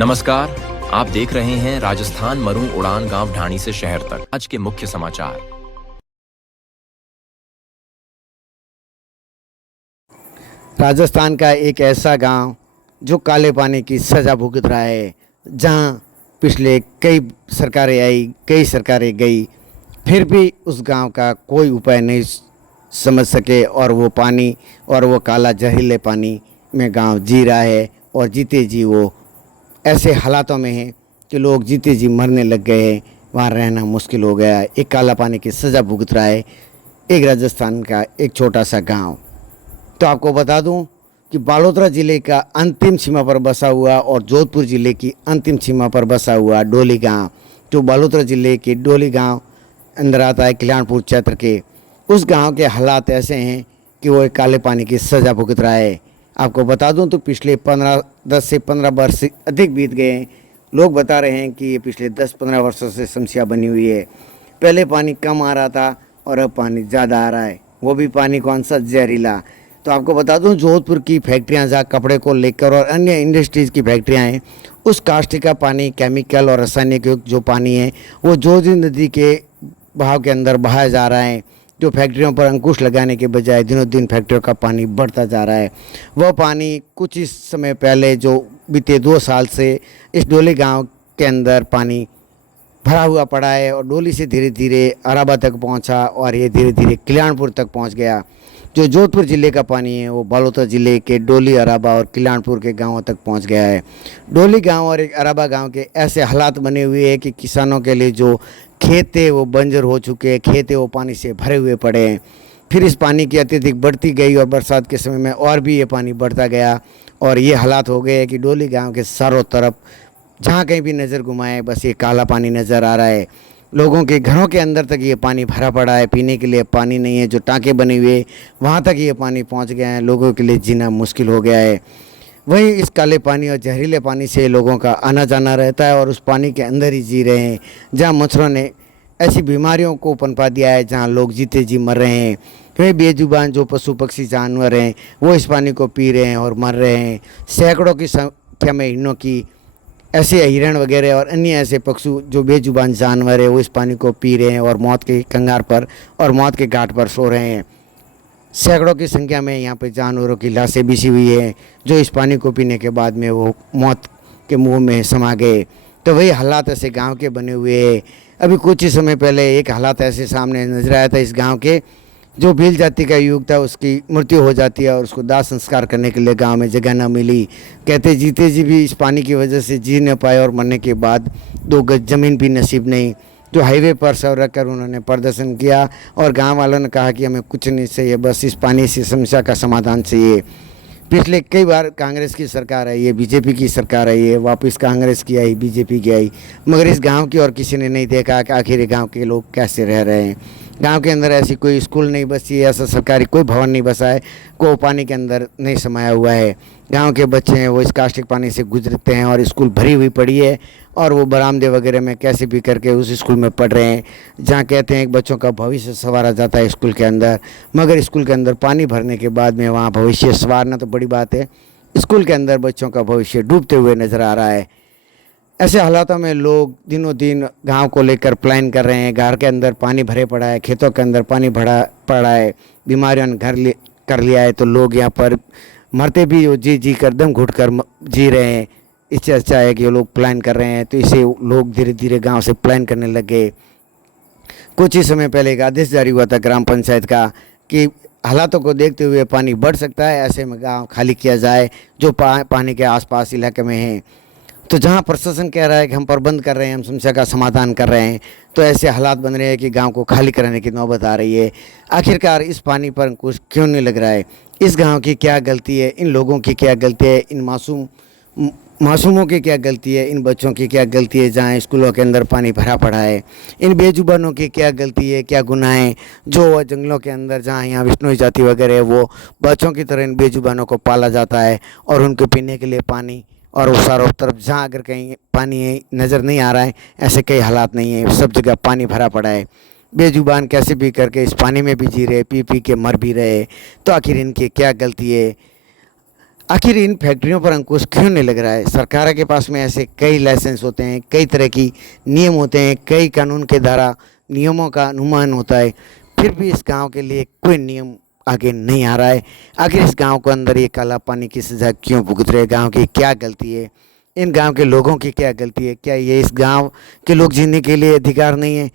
नमस्कार, आप देख रहे हैं राजस्थान मरू उड़ान गांव ढाणी से शहर तक। आज के मुख्य समाचार। राजस्थान का एक ऐसा गांव जो काले पानी की सज़ा भुगत रहा है, जहां पिछले कई सरकारें आई, कई सरकारें गई, फिर भी उस गांव का कोई उपाय नहीं समझ सके और वो पानी और वो काला जहरीले पानी में गांव जी रहा है। और जीते जी वो ऐसे हालातों में है कि लोग जीते जी मरने लग गए हैं, वहाँ रहना मुश्किल हो गया है। एक काला पानी की सज़ा भुगत रहा है एक राजस्थान का एक छोटा सा गांव। तो आपको बता दूं कि बालोतरा ज़िले का अंतिम सीमा पर बसा हुआ और जोधपुर ज़िले की अंतिम सीमा पर बसा हुआ डोली गांव, जो बालोतरा ज़िले के डोली गांव अंदर आता है, कल्याणपुर क्षेत्र के, उस गांव के हालात ऐसे हैं कि वो एक काले पानी की सज़ा भुगत रहा है। आपको बता दूं तो पिछले 10 से 15 वर्ष से अधिक बीत गए हैं। लोग बता रहे हैं कि ये पिछले 10-15 वर्षों से समस्या बनी हुई है। पहले पानी कम आ रहा था और अब पानी ज़्यादा आ रहा है, वो भी पानी कौन सा, जहरीला। तो आपको बता दूं जोधपुर की फैक्ट्रियां जहाँ कपड़े को लेकर और अन्य इंडस्ट्रीज़ की फैक्ट्रियां हैं, उस कास्टिक का पानी, केमिकल और रासायनिक युक्त जो पानी है वो जोजी नदी के बहाव के अंदर बहाया जा रहा है। जो फैक्ट्रियों पर अंकुश लगाने के बजाय दिनों दिन फैक्ट्रियों का पानी बढ़ता जा रहा है। वह पानी कुछ इस समय पहले जो बीते 2 साल से इस डोली गांव के अंदर पानी भरा हुआ पड़ा है और डोली से धीरे धीरे अराबा तक पहुंचा और ये धीरे धीरे कल्याणपुर तक पहुंच गया। जो जोधपुर ज़िले का पानी है वो बालोतरा ज़िले के डोली, अराबा और कल्याणपुर के गांवों तक पहुंच गया है। डोली गांव और एक अराबा गांव के ऐसे हालात बने हुए हैं कि किसानों के लिए जो खेत थे वो बंजर हो चुके हैं, खेत वो पानी से भरे हुए पड़े हैं। फिर इस पानी की अत्यधिक बढ़ती गई और बरसात के समय में और भी ये पानी बढ़ता गया और ये हालात हो गए कि डोली गाँव के चारों तरफ जहाँ कहीं भी नज़र घुमाए बस ये काला पानी नज़र आ रहा है। लोगों के घरों के अंदर तक ये पानी भरा पड़ा है, पीने के लिए पानी नहीं है। जो टाँके बने हुए वहाँ तक ये पानी पहुँच गया है, लोगों के लिए जीना मुश्किल हो गया है। वहीं इस काले पानी और जहरीले पानी से लोगों का आना जाना रहता है और उस पानी के अंदर ही जी रहे हैं, जहाँ मच्छरों ने ऐसी बीमारियों को पनपा दिया है, जहाँ लोग जीते जी मर रहे हैं। वे बेजुबान जो पशु पक्षी जानवर हैं वो इस पानी को पी रहे हैं और मर रहे हैं। सैकड़ों की संख्या में हिरणों की, ऐसे हिरण वगैरह और अन्य ऐसे पशु जो बेजुबान जानवर है वो इस पानी को पी रहे हैं और मौत के कंगार पर और मौत के घाट पर सो रहे हैं। सैकड़ों की संख्या में यहाँ पे जानवरों की लाशें बिछी हुई हैं जो इस पानी को पीने के बाद में वो मौत के मुंह में समा गए। तो वही हालात ऐसे गांव के बने हुए हैं। अभी कुछ ही समय पहले एक हालात ऐसे सामने नजर आया था, इस गांव के जो भील जाति का युवक था उसकी मृत्यु हो जाती है और उसको दाह संस्कार करने के लिए गांव में जगह न मिली। कहते जीते जी भी इस पानी की वजह से जी न पाए और मरने के बाद 2 गज ज़मीन भी नसीब नहीं। जो हाईवे पर सब रख कर उन्होंने प्रदर्शन किया और गांव वालों ने कहा कि हमें कुछ नहीं चाहिए, बस इस पानी से समस्या का समाधान चाहिए। पिछले कई बार कांग्रेस की सरकार आई है, बीजेपी की सरकार आई है, वापस कांग्रेस की आई, बीजेपी की आई, मगर इस गांव की और किसी ने नहीं देखा कि आखिर गांव के लोग कैसे रह रहे हैं। गांव के अंदर ऐसी कोई स्कूल नहीं बसी है, ऐसा सरकारी कोई भवन नहीं बसा है, को पानी के अंदर नहीं समाया हुआ है। गांव के बच्चे हैं वो इस कास्टिक पानी से गुजरते हैं और स्कूल भरी हुई पड़ी है और वो बरामदे वगैरह में कैसे भी करके उस स्कूल में पढ़ रहे हैं, जहाँ कहते हैं कि बच्चों का भविष्य संवारा जाता है स्कूल के अंदर। मगर स्कूल के अंदर पानी भरने के बाद में वहाँ भविष्य संवारना तो बड़ी बात है, स्कूल के अंदर बच्चों का भविष्य डूबते हुए नज़र आ रहा है। ऐसे हालातों में लोग दिनों दिन गांव को लेकर प्लान कर रहे हैं। घर के अंदर पानी भरे पड़ा है, खेतों के अंदर पानी भरा पड़ा है, बीमारियों ने घर कर लिया है, तो लोग यहाँ पर मरते भी वो जी कर दम घुट कर जी रहे हैं। इससे अच्छा है कि वो लोग प्लान कर रहे हैं, तो इसे लोग धीरे धीरे गांव से प्लान करने लगे। कुछ ही समय पहले एक आदेश जारी हुआ था ग्राम पंचायत का कि हालातों को देखते हुए पानी बढ़ सकता है, ऐसे में गाँव खाली किया जाए जो पानी के आसपास इलाके में है। तो जहाँ प्रशासन कह रहा है कि हम प्रबंध कर रहे हैं, हम समस्या का समाधान कर रहे हैं, तो ऐसे हालात बन रहे हैं कि गांव को खाली कराने की नौबत आ रही है। आखिरकार इस पानी पर कुछ क्यों नहीं लग रहा है? इस गांव की क्या गलती है? इन लोगों की क्या गलती है? इन मासूमों की क्या गलती है? इन बच्चों की क्या गलती है जहाँ स्कूलों के अंदर पानी भरा पड़ा है? इन बेजुबानों की क्या गलती है, क्या गुनाह है जो जंगलों के अंदर जहाँ यहाँ विष्णु जाति वगैरह है वो बच्चों की तरह इन बेजुबानों को पाला जाता है और उनको पीने के लिए पानी और वो चारों तरफ जहाँ अगर कहीं पानी नज़र नहीं आ रहा है, ऐसे कई हालात नहीं है, सब जगह पानी भरा पड़ा है। बेजुबान कैसे भी करके इस पानी में भी जी रहे, पी पी के मर भी रहे। तो आखिर इनकी क्या गलती है? आखिर इन फैक्ट्रियों पर अंकुश क्यों नहीं लग रहा है? सरकार के पास में ऐसे कई लाइसेंस होते हैं, कई तरह की नियम होते हैं, कई कानून के धारा नियमों का अनुमान होता है, फिर भी इस गांव के लिए कोई नियम आगे नहीं आ रहा है। आखिर इस गांव के अंदर ये काला पानी की सज़ा क्यों भुगत रहे? गांव की क्या गलती है? इन गांव के लोगों की क्या गलती है? क्या ये इस गांव के लोग जीने के लिए अधिकार नहीं है?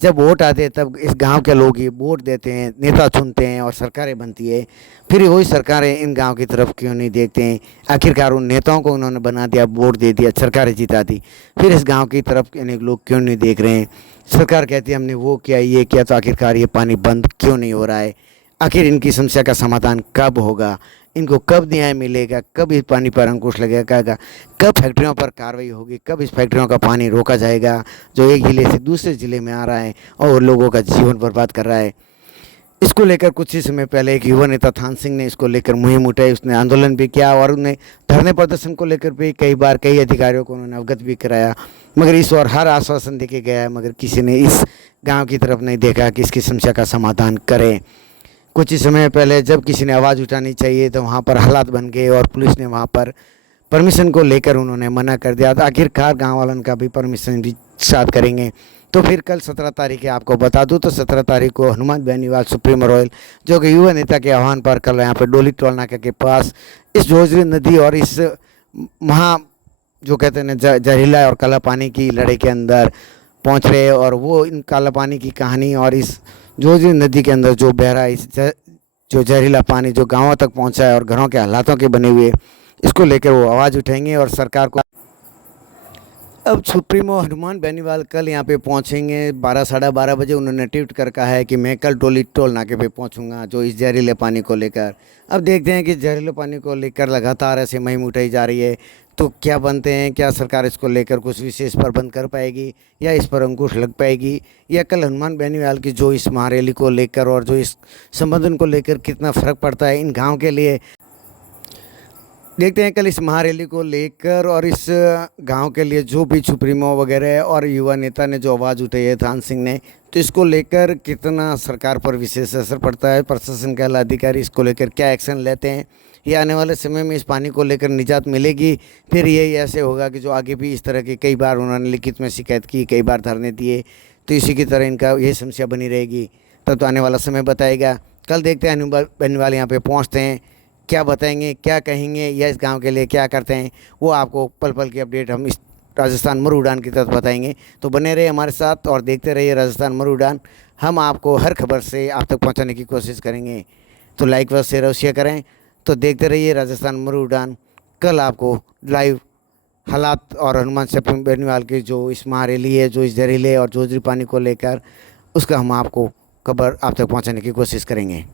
जब वोट आते हैं तब इस गांव के लोग ही वोट देते हैं, नेता चुनते हैं और सरकारें बनती है, फिर वही सरकारें इन गांव की तरफ क्यों नहीं देखते हैं? आखिरकार उन नेताओं को उन्होंने बना दिया, वोट दे दिया, सरकारें जिता दी, फिर इस गांव की तरफ अनेक लोग क्यों नहीं देख रहे हैं? सरकार कहती है हमने वो किया, ये किया, तो आखिरकार ये पानी बंद क्यों नहीं हो रहा है? आखिर इनकी समस्या का समाधान कब होगा? इनको कब न्याय मिलेगा? कब इस पानी पर अंकुश लगेगा? कब फैक्ट्रियों पर कार्रवाई होगी? कब इस फैक्ट्रियों का पानी रोका जाएगा जो एक ज़िले से दूसरे ज़िले में आ रहा है और लोगों का जीवन बर्बाद कर रहा है? इसको लेकर कुछ ही समय पहले एक युवा नेता थान सिंह ने इसको लेकर मुहिम उठाई, उसने आंदोलन भी किया और उन्हें धरने प्रदर्शन को लेकर भी कई बार कई अधिकारियों को उन्होंने अवगत भी कराया, मगर इस और हर आश्वासन देके गया है, मगर किसी ने इस गांव की तरफ नहीं देखा कि इसकी समस्या का समाधान करें। कुछ ही समय पहले जब किसी ने आवाज़ उठानी चाहिए तो वहाँ पर हालात बन गए और पुलिस ने वहाँ पर परमिशन को लेकर उन्होंने मना कर दिया। तो आखिरकार गाँव वालों का भी परमिशन भी साथ करेंगे। तो फिर कल 17 तारीख है, आपको बता दूं तो 17 तारीख को हनुमान बेनीवाल सुप्रीमो रॉयल जो कि युवा नेता के आह्वान पर कल यहाँ पे डोली टोल नाके के पास इस जोजरी नदी और इस महा जो कहते हैं जहरीला और काला पानी की लड़ाई के अंदर पहुँच रहे हैं और वो इन काला पानी की कहानी और इस जोजरी नदी के अंदर जो बह रहा है, जो जहरीला पानी जो गाँवों तक पहुँचा है और घरों के हालातों के बने हुए, इसको लेकर वो आवाज़ उठाएंगे और सरकार को। अब सुप्रीमो हनुमान बेनीवाल कल यहाँ पे पहुँचेंगे 12 साढ़े 12 बजे। उन्होंने ट्वीट कर कहा है कि मैं कल डोली टोल नाके पे पहुँचूँगा जो इस जहरीले पानी को लेकर। अब देखते हैं कि जहरीले पानी को लेकर लगातार ऐसे मुहिम उठाई जा रही है, तो क्या बनते हैं? क्या सरकार इसको लेकर कुछ विशेष प्रबंध कर पाएगी या इस पर अंकुश लग पाएगी, या कल हनुमान बेनीवाल की जो इस महारैली को लेकर और जो इस संबोधन को लेकर कितना फ़र्क पड़ता है इन गाँव के लिए? देखते हैं कल इस महारैली को लेकर और इस गांव के लिए जो भी सुप्रीमो वगैरह और युवा नेता ने जो आवाज़ उठाई है थान सिंह ने, तो इसको लेकर कितना सरकार पर विशेष असर पड़ता है, प्रशासन के आला अधिकारी इसको लेकर क्या एक्शन लेते हैं, ये आने वाले समय में इस पानी को लेकर निजात मिलेगी? फिर यही ऐसे होगा कि जो आगे भी इस तरह के कई बार उन्होंने लिखित में शिकायत की, कई बार धरने दिए, तो इसी की तरह इनका यही समस्या बनी रहेगी? तब तो आने वाला समय बताएगा। कल देखते हैं हनुमान बेनीवाल यहाँ पे पहुँचते हैं, क्या बताएंगे, क्या कहेंगे, या इस गांव के लिए क्या करते हैं, वो आपको पल पल की अपडेट हम इस राजस्थान मरु उड़ान की तरफ बताएंगे। तो बने रहिए हमारे साथ और देखते रहिए राजस्थान मरु उड़ान। हम आपको हर खबर से आप तक पहुंचाने की कोशिश करेंगे, तो लाइक व शेयर अवश्य करें। तो देखते रहिए राजस्थान मरु उड़ान। कल आपको लाइव हालात और हनुमान सुप्रीमो बेनीवाल की जो इस महारैली है, जो इस जहरीले और जोजरी पानी को लेकर, उसका हम आपको खबर आप तक पहुँचाने की कोशिश करेंगे।